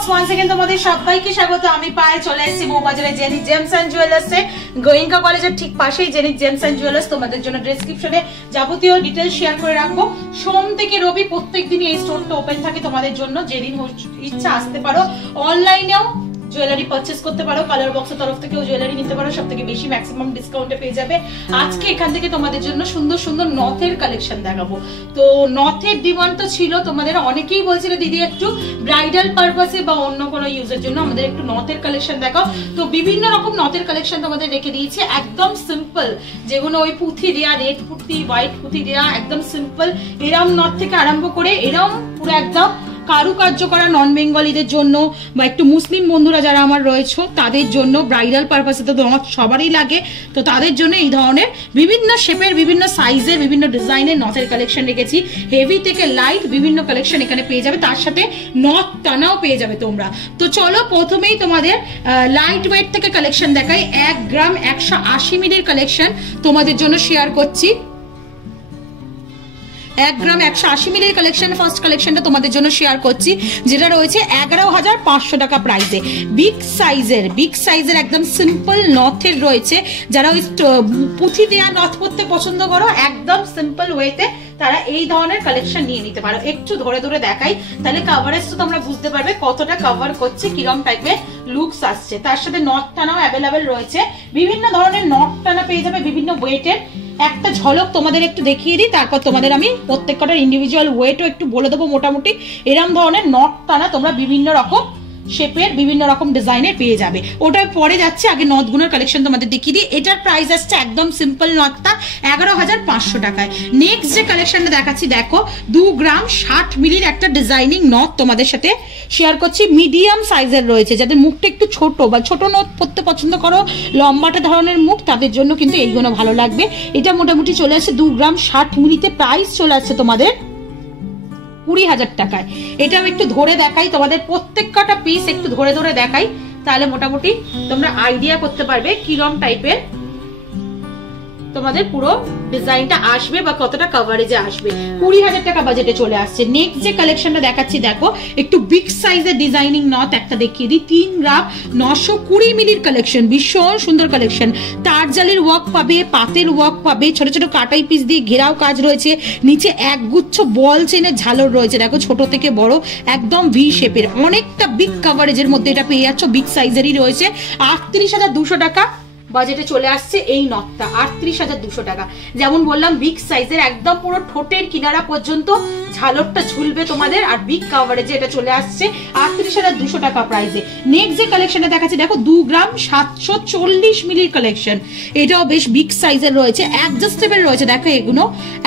Blogs once again তোমাদের সবাইকে স্বাগত। আমি পায়ে চলে এসেছি বউবাজারে জেনিক জেমস এন্ড জুয়েলার্সে, গোয়েঙ্কা কলেজের ঠিক পাশেই জেনিক জেমস এন্ড জুয়েলার্স। তোমাদের জন্য ডেসক্রিপশনে যাবতীয় ডিটেইলস শেয়ার করে রাখবো। সোম থেকে রবি প্রত্যেকদিনই এই স্টোরটা ওপেন থাকে তোমাদের জন্য, যেদিন ইচ্ছা আসতে পারো। অনলাইনেও জুয়েলারি পারচেজ করতে পারো, কালার বক্সের তরফ থেকেও জুয়েলারি নিতে পারো, সবথেকে বেশি ম্যাক্সিমাম ডিসকাউন্টে পেয়ে যাবে। আজকে এখান থেকে তোমাদের জন্য সুন্দর সুন্দর নথের কালেকশন দেখাবো। তো নথের ডিমান্ড তো ছিল, তোমাদের অনেকেই বলছিল দিদি একটু ব্রাইডাল পারপাসে বা অন্য কোনো ইউজের জন্য আমাদের একটু নথের কালেকশন দেখাও। তো বিভিন্ন রকম নথের কালেকশন তোমাদের রেখে দিয়েছি, একদম সিম্পল, যেগুলো ওই পুঁথি দেয়া, রেড পুঁথি, হোয়াইট পুঁথি দেয়া, একদম সিম্পল এরম নথ থেকে আরম্ভ করে এরম পুরো একদম কারুকার্য করা নন বেঙ্গলিদের জন্য বা একটু মুসলিম বন্ধুরা যারা আমার রয়েছে তাদের জন্য, ব্রাইডাল পারপাসে তো আমার সবারই লাগে, তো তাদের জন্য এই ধরনের বিভিন্ন শেপের, বিভিন্ন সাইজের, বিভিন্ন ডিজাইনের নথের কালেকশন রেখেছি। হেভি থেকে লাইট বিভিন্ন কালেকশন এখানে পেয়ে যাবে, তার সাথে নথ টানাও পেয়ে যাবে তোমরা। তো চলো প্রথমেই তোমাদের লাইট ওয়েট থেকে কালেকশন দেখাই। 1 গ্রাম 180 মিলির কালেকশন তোমাদের জন্য শেয়ার করছি। 1 গ্রাম 180 মিলির কালেকশন, ফার্স্ট কালেকশনটা তোমাদের জন্য শেয়ার করছি, যেটা রয়েছে 11,500 টাকা প্রাইসে। বিগ সাইজের একদম সিম্পল নথের রয়েছে। যারা ওই পুঁথি দেয়া নথ পরতে পছন্দ করো একদম সিম্পল ওয়েতে, তারা এই ধরনের কালেকশন নিয়ে নিতে পারো। একটু ধরে ধরে দেখাই, তাহলে কাভারেজ তো তোমরা বুঝতে পারবে কতটা কভার করছে, কিরম টাইপের লুকস আসছে। তার সাথে নথ টানাও অ্যাভেলেবেল রয়েছে, বিভিন্ন ধরনের নথ টানা পেয়ে যাবে বিভিন্ন ওয়েটের। একটা ঝলক তোমাদের একটু দেখিয়ে দিই, তারপর তোমাদের আমি প্রত্যেকটার ইন্ডিভিজুয়াল ওয়েটও একটু বলে দেবো। মোটামুটি এরম ধরনের নট টানা তোমরা বিভিন্ন রকম শেপের, বিভিন্ন রকম ডিজাইনের পেয়ে যাবে। ওটা পরে যাচ্ছে, আগে নথগুলোর কালেকশন তোমাদের দেখিয়ে দিই। এটার প্রাইস আসছে একদম সিম্পল নথটা 11,500 টাকায়। নেক্সট যে কালেকশনটা দেখাচ্ছি দেখো, 2 গ্রাম 60 মিলির একটা ডিজাইনিং নথ তোমাদের সাথে শেয়ার করছি। মিডিয়াম সাইজের রয়েছে, যাদের মুখটা একটু ছোট বা ছোট নথ পরতে পছন্দ করো, লম্বাটা ধরনের মুখ, তাদের জন্য কিন্তু এইগুলো ভালো লাগবে। এটা মোটামুটি চলে আসছে 2 গ্রাম 60 মিলিতে, প্রাইস চলে আসছে তোমাদের 20,000 টাকায়। এটাও একটু ধরে দেখাই তোমাদের, প্রত্যেকটা পিস একটু ধরে ধরে দেখাই, তাহলে মোটামুটি তোমরা আইডিয়া করতে পারবে কিরম টাইপের তোমাদের পুরো ডিজাইনটা আসবে বা কতটা কভারেজে আসবে। 20,000 টাকা বাজেটে চলে আসছে। নেক্সট যে কালেকশনটা দেখাচ্ছি দেখো, একটু বিগ সাইজের ডিজাইনিং নথ একটা দেখিয়ে দিই। 3 গ্রাম 920 মিলির কালেকশন, ভীষণ সুন্দর কালেকশন। তারজালির ওয়ার্ক পাবে, পাতের ওয়ার্ক পাবে, ছোট ছোট কাটাই পিস দিয়ে ঘেরাও কাজ রয়েছে, নিচে একগুচ্ছ বল চেনের ঝালর রয়েছে, দেখো ছোট থেকে বড় একদম ভি শেপের, অনেকটা বিগ কভারেজের মধ্যে এটা পেয়ে যাচ্ছ। বিগ সাইজেরই রয়েছে। 38,200 টাকা বাজেটে চলে আসছে এই নথটা, 38,200 টাকা। যেমন বললাম বিগ সাইজের, একদম পুরো ঠোঁটের কিনারা পর্যন্ত ঝালরটা ঝুলবে তোমাদের, আর বিগ কাভারেজে এটা চলে আসছে 38,200 টাকা প্রাইসে। নেক্সট যে কালেকশনটা দেখাচ্ছি দেখো, 2 গ্রাম 740 মিলির কালেকশন। এটাও বেশ বিগ সাইজের রয়েছে, অ্যাডজাস্টেবল রয়েছে। দেখো এগুলো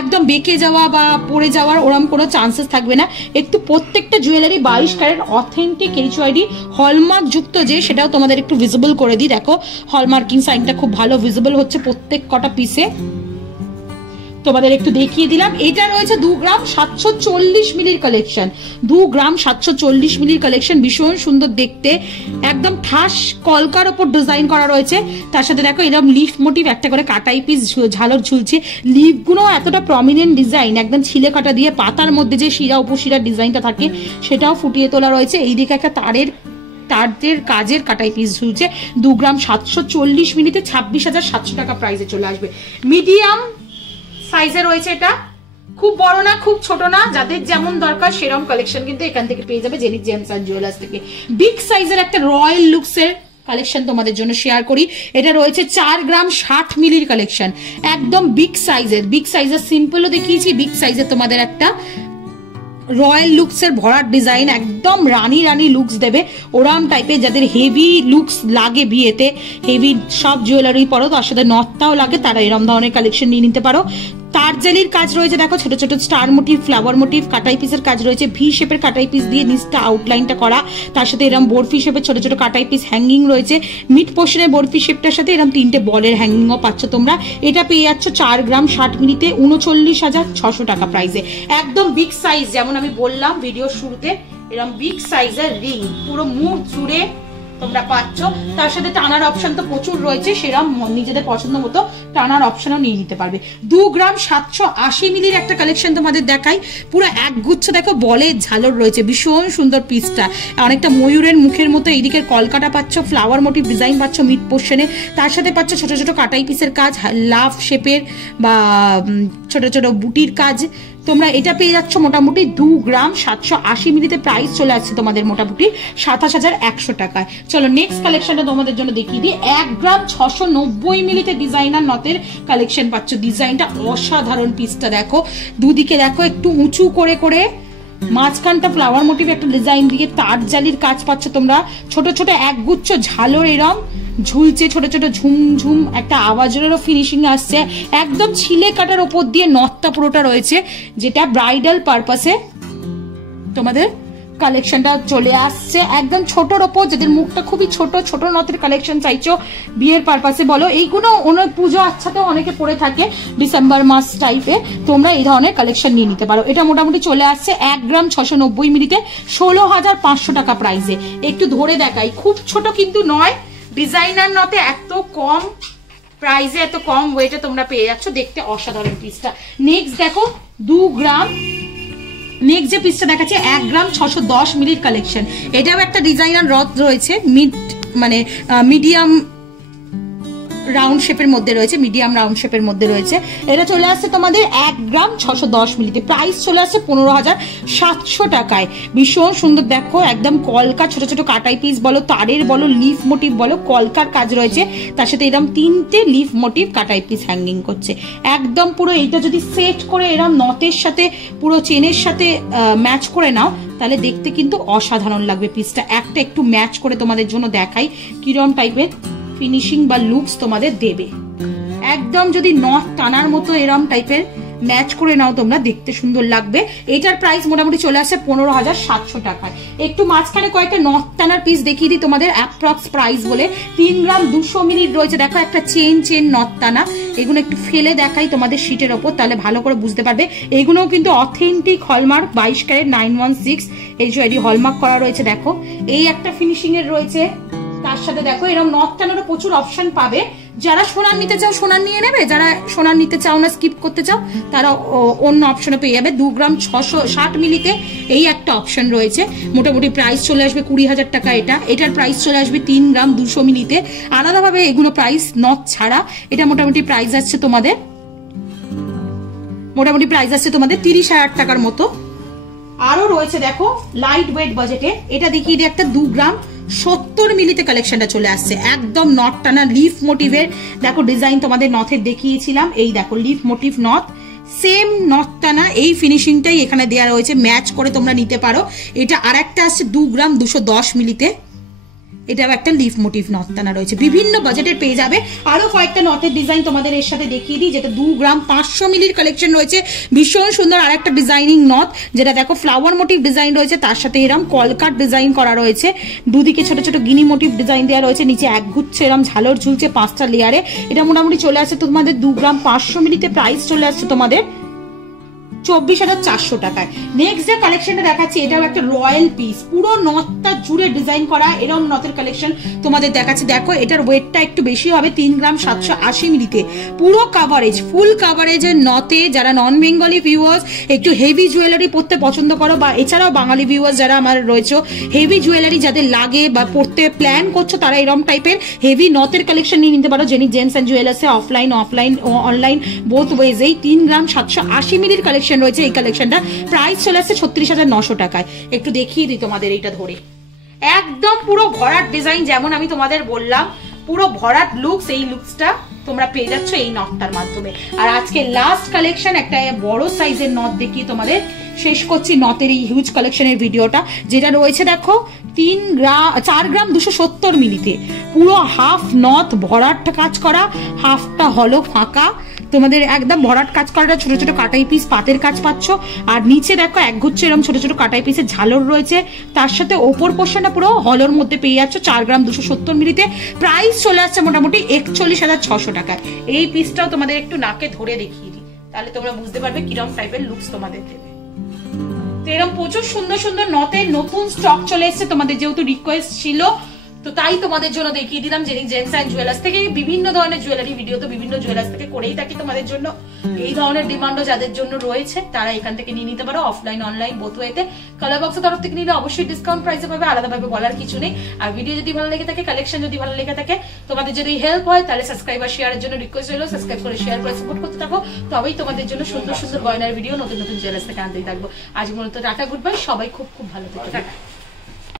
একদম বেঁকে যাওয়া বা পড়ে যাওয়ার ওরম কোনো চান্সেস থাকবে না। একটু প্রত্যেকটা jewellery 22 carat authentic HYD hallmark যুক্ত, যে সেটাও তোমাদের একটু ভিজিবল করে দিই। দেখো হলমার্কিং সাইনটা খুব ভালো ভিজিবল হচ্ছে প্রত্যেক কটা পিসে, তোমাদের একটু দেখিয়ে দিলাম। এটা রয়েছে 2 গ্রাম 740 মিলির কালেকশন। 2 গ্রাম 740 মিলির কালেকশন, ভীষণ সুন্দর দেখতে, একদম ঠাস কলকার ওপর ডিজাইন করা রয়েছে। তার সাথে দেখো এরকম লিফ মোটিভ একটা করে কাটাই পিস ঝালর ঝুলছে। লিফগুলো এতটা প্রমিনেন্ট ডিজাইন, একদম ছিলে কাটা দিয়ে পাতার মধ্যে যে শিরা উপশিরার ডিজাইনটা থাকে সেটাও ফুটিয়ে তোলা রয়েছে। এইদিকে একটা তারের কাজের কাটাই পিস ঝুলছে। 2 গ্রাম 740 মিলিতে 26,700 টাকা প্রাইসে চলে আসবে। মিডিয়াম সাইজে রয়েছে, এটা খুব বড় না খুব ছোট না, যাদের যেমন দরকার সেরকম কালেকশন কিন্তু এখান থেকে পেয়ে যাবে জেনিক জেমস এন্ড জুয়েলার্স থেকে। বিগ সাইজের একটা রয়্যাল লুকসের কালেকশন তোমাদের জন্য শেয়ার করি। এটা রয়েছে 4 গ্রাম 60 মিলির কালেকশন, একদম বিগ সাইজের সিম্পলও দেখিয়েছি, বিগ সাইজের তোমাদের একটা রয়্যাল লুকসের ভরাট ডিজাইন, একদম রানী লুকস দেবে ওরাম টাইপের। যাদের হেভি লুকস লাগে, বিয়েতে হেভি সব জুয়েলারি পরো, তার সাথে নথটাও লাগে, তারা এরম ধরনের কালেকশন নিয়ে নিতে পারো। তারজালির কাজ রয়েছে, দেখো ছোট ছোট স্টার মোটিভ, ফ্লাওয়ার মোটিভ, কাটাই পিসের কাজ রয়েছে। ভি শেপের কাটাই পিস দিয়ে নিচটা আউটলাইনটা করা, তার সাথে এরকম বরফি শেপের ছোট ছোট কাটাই পিস হ্যাঙ্গিং রয়েছে। মিড পোর্শনের বরফি শেপটার সাথে এরকম 3টে বলের হ্যাঙ্গিংও পাচ্ছ তোমরা। এটা পেয়ে যাচ্ছ 4 গ্রাম 60 মিলিতে 39,600 টাকা প্রাইসে। একদম বিগ সাইজ, যেমন আমি বললাম ভিডিওর শুরুতে, এরকম বিগ সাইজের রিং পুরো মুখ জুড়ে তোমরা পাচ্ছ। তার সাথে টানার অপশন তো প্রচুর রয়েছে, সেরকম নিজেদের পছন্দ মতো টানার অপশনও নিয়ে নিতে পারবে। 2 গ্রাম 780 মিলির একটা কালেকশন তোমাদের দেখাই, পুরো এক গুচ্ছ দেখো বলে ঝালর রয়েছে, ভীষণ সুন্দর পিসটা, অনেকটা ময়ূরের মুখের মতো। এইদিকের কলকাটা পাচ্ছ, ফ্লাওয়ার মোটিভ ডিজাইন পাচ্ছ মিড পোর্শনে, তার সাথে পাচ্ছ ছোট ছোট কাটাই পিসের কাজ, লাভ শেপের বা ছোট ছোট বুটির কাজ। তোমরা এটা পেয়ে যাচ্ছ মোটামুটি 2 গ্রাম 780 মিলিতে, প্রাইস চলে আসছে তোমাদের মোটামুটি 27,100 টাকায়। চলো নেক্সট কালেকশনটা তোমাদের জন্য দেখিয়ে দিই। 1 গ্রাম 690 মিলিতে ডিজাইনার নথের কালেকশন পাচ্ছ। ডিজাইনটা অসাধারণ, পিসটা দেখো, দুদিকে দেখো একটু উঁচু করে করে, মাঝখানটা ফ্লাওয়ার মোটিভ একটা ডিজাইন দিয়ে তার জালির কাজ পাচ্ছ তোমরা। ছোট ছোট একগুচ্ছ ঝালর এরম ঝুলছে, ছোট ছোট ঝুমঝুম একটা আওয়াজেরও ফিনিশিং আসছে। একদম ছিলে কাটার ওপর দিয়ে নথটা পুরোটা রয়েছে, যেটা ব্রাইডাল পারপাসে তোমাদের কালেকশনটা চলে আসছে। একদম ছোটর ওপর, যাদের মুখটা খুবই ছোট, ছোট নথের কালেকশন চাইছো বিয়ের পারপাসে বলো, এইগুলো অনেক পুজো আচ্ছাতেও অনেকে পরে থাকে ডিসেম্বর মাস টাইপের, তোমরা এই ধরনের কালেকশন নিয়ে নিতে পারো। এটা মোটামুটি চলে আসছে 1 গ্রাম 690 মিলিতে 16,500 টাকা প্রাইসে। একটু ধরে দেখাই, খুব ছোট কিন্তু নয়, ডিজাইনার নতে এত কম প্রাইসে এত কম ওয়েটে তোমরা পেয়ে যাচ্ছ, দেখতে অসাধারণ পিসটা। নেক্সট দেখো 2 গ্রাম, নেক্সট যে পিসটা দেখাচ্ছে 1 গ্রাম 610 মিলির কালেকশন। এটাও একটা ডিজাইনার রথ রয়েছে, মিডিয়াম রাউন্ড শেপের মধ্যে রয়েছে, মিডিয়াম রাউন্ড শেপের মধ্যে রয়েছে। এটা চলে আসছে তোমাদের 1 গ্রাম 610 মিলিতে, প্রাইস চলে আসছে 15,700 টাকায়। ভীষণ সুন্দর দেখো, একদম কলকা, ছোট ছোট কাটাই পিস বলো, তারের বলো, লিফ মোটিভ বলো, কলকার কাজ রয়েছে, তার সাথে এরকম 3টে লিফ মোটিভ কাটাই পিস হ্যাঙ্গিং করছে একদম পুরো। এইটা যদি সেট করে এরকম নথের সাথে পুরো চেনের সাথে ম্যাচ করে নাও, তাহলে দেখতে কিন্তু অসাধারণ লাগবে পিসটা। একটা একটু ম্যাচ করে তোমাদের জন্য দেখাই কিরম টাইপের ফিনিশিং বা লুকস তোমাদের দেবে। একদম যদি নথ টানার মতো এরম টাইপের ম্যাচ করে নাও তোমরা, দেখতে সুন্দর লাগবে। এটার প্রাইস মোটামুটি চলে আসছে 15,700 টাকায়। একটু মাঝখানে কয়েকটা নথ টানার পিস দেখিয়ে দিই তোমাদের অ্যাপ্রক্স প্রাইস বলে। 3 গ্রাম 200 মিলির রয়েছে, দেখো একটা চেন নথ টানা, এগুলো একটু ফেলে দেখাই তোমাদের শিটের ওপর, তাহলে ভালো করে বুঝতে পারবে। এইগুলোও কিন্তু authentic hallmark 22 carat 916 HYD hallmark করা রয়েছে। দেখো এই একটা ফিনিশিং এর রয়েছে, তার সাথে দেখো এরকম নথ টানারও প্রচুর অপশন পাবে। যারা সোনার নিতে চাও সোনার নিয়ে নেবে, যারা সোনার নিতে চাও না, স্কিপ করতে চাও, তারা অন্য অপশনে পেয়ে যাবে। 2 গ্রাম 660 মিলিতে এই একটা অপশন রয়েছে, মোটামুটি প্রাইস চলে আসবে 20,000 টাকা। এটার প্রাইস চলে আসবে 3 গ্রাম 200 মিলিতে। আলাদাভাবে এগুলো প্রাইস নথ ছাড়া, এটা মোটামুটি প্রাইস আসছে তোমাদের 30,000 টাকার মতো। আরো রয়েছে দেখো লাইট ওয়েট বাজেটে, এটা দেখিয়ে দিই একটা 2 গ্রাম 70 মিলিতে কালেকশনটা চলে আসছে, একদম নথ টানা লিফ মোটিভের। দেখো ডিজাইন তোমাদের নথের দেখিয়েছিলাম, এই দেখো লিফ মোটিভ নথ, সেম নথ টানা, এই ফিনিশিংটাই এখানে দেওয়া রয়েছে, ম্যাচ করে তোমরা নিতে পারো। এটা আর একটা আসছে 2 গ্রাম 210 মিলিতে, এটাও একটা লিফ মোটিভ নথ টানা রয়েছে, বিভিন্ন বাজেটের পেয়ে যাবে। আরো কয়েকটা নথের ডিজাইন তোমাদের এর সাথে দেখিয়ে দিই, যেটা 2 গ্রাম 500 মিলির কালেকশন রয়েছে, ভীষণ সুন্দর। আর একটা ডিজাইনিং নথ, যেটা দেখো ফ্লাওয়ার মোটিভ ডিজাইন রয়েছে, তার সাথে এরম কলকাট ডিজাইন করা রয়েছে, দুদিকে ছোট ছোট গিনি মোটিভ ডিজাইন দেওয়া রয়েছে, নিচে একগুচ্ছ এরম ঝালর ঝুলছে 5টা লেয়ারে। এটা মোটামুটি চলে আসছে তোমাদের 2 গ্রাম 500 মিলিতে, প্রাইস চলে আসছে তোমাদের 24,400 টাকায়। নেক্সট যে কালেকশনটা দেখাচ্ছি, এটাও একটা রয়্যাল পিস, পুরো নথটা জুড়ে ডিজাইন করা এরকম নথের কালেকশন তোমাদের দেখাচ্ছি। দেখো এটার ওয়েটটা একটু বেশি হবে, 3 গ্রাম 780 মিলিতে, পুরো কাভারেজ, ফুল কাভারেজের নথে। যারা নন বেঙ্গলি ভিউয়ার্স একটু হেভি জুয়েলারি পরতে পছন্দ করো, বা এছাড়াও বাঙালি ভিউয়ার্স যারা আমার রয়েছে, হেভি জুয়েলারি যাদের লাগে বা পরতে প্ল্যান করছো, তারা এরকম টাইপের হেভি নথের কালেকশন নিয়ে নিতে পারো। জেনি জেমস এন্ড জুয়েলার্সে অফলাইন অনলাইন বোথ ওয়েজেই 3 গ্রাম 780 মিলির কালেকশন রয়েছে। এই কালেকশনটা প্রাইস চলে আসছে 36,900 টাকায়। একটু দেখিয়ে দিই তোমাদের এইটা ধরে, একদম পুরো ভরাট ডিজাইন, যেমন আমি তোমাদের বললাম পুরো ভরাট লুকস, এই লুকসটা তোমরা পেয়ে যাচ্ছ এই নথটার মাধ্যমে। আর আজকে লাস্ট কালেকশন, একটা বড় সাইজের নথ দেখিয়ে তোমাদের শেষ করছি নথের এই হিউজ কালেকশনের ভিডিওটা, যেটা রয়েছে দেখো 4 গ্রাম 270 মিলিতে, পুরো হাফ নথ ভরাট কাজ করা, হাফটা হলো ফাঁকা, তোমাদের একদম ভরাট কাজ করাটা, ছোট ছোট কাটাই পিস পাতের কাজ পাচ্ছ। আর নিচে দেখো একগুচ্ছ এরকম ছোট ছোট কাটাই পিসের ঝালর রয়েছে, তার সাথে ওপর পোর্শনটা পুরো হলোর মধ্যে পেয়ে যাচ্ছ 4 গ্রাম 270 মিলিতে। প্রাইস চলে আসছে মোটামুটি 41,600 টাকায়। এই পিসটাও তোমাদের একটু নাকে ধরে দেখিয়ে দিই, তাহলে তোমরা বুঝতে পারবে কিরম টাইপের লুকস তোমাদের দেবে। তো এরকম প্রচুর সুন্দর সুন্দর নথের নতুন স্টক চলে এসছে, তোমাদের যেহেতু রিকোয়েস্ট ছিল, তো তাই তোমাদের জন্য দেখিয়ে দিলাম জেনিক জেমস অ্যান্ড জুয়েলার্স থেকে। বিভিন্ন ধরনের জুয়েলারি ভিডিও তো বিভিন্ন জুয়েলার্স থেকে করেই থাকি তোমাদের জন্য। এই ধরনের ডিমান্ডও যাদের জন্য রয়েছে তারা এখান থেকে নিয়ে নিতে পারো, অফলাইন অনলাইন বোথ ওয়েতে। কালার বক্সের তরফ থেকে নিলে অবশ্যই ডিসকাউন্ট প্রাইসে পাবে, আলাদাভাবে বলার কিছু নেই। আর ভিডিও যদি ভালো লেগে থাকে, কালেকশন যদি ভালো লেগে থাকে, তোমাদের যদি হেল্প হয় তাহলে সাবস্ক্রাইব আর শেয়ারের জন্য রিকোয়েস্ট হলো, সাবস্ক্রাইব করে শেয়ার করে সাপোর্ট করতে থাকো, তবেই তোমাদের জন্য সুন্দর সুন্দর গয়নার ভিডিও নতুন নতুন জুয়েলার্স থেকে আনতেই থাকবো। আজ মূলত টাটা, গুড বাই, সবাই খুব খুব ভালো থেকো, টাটা।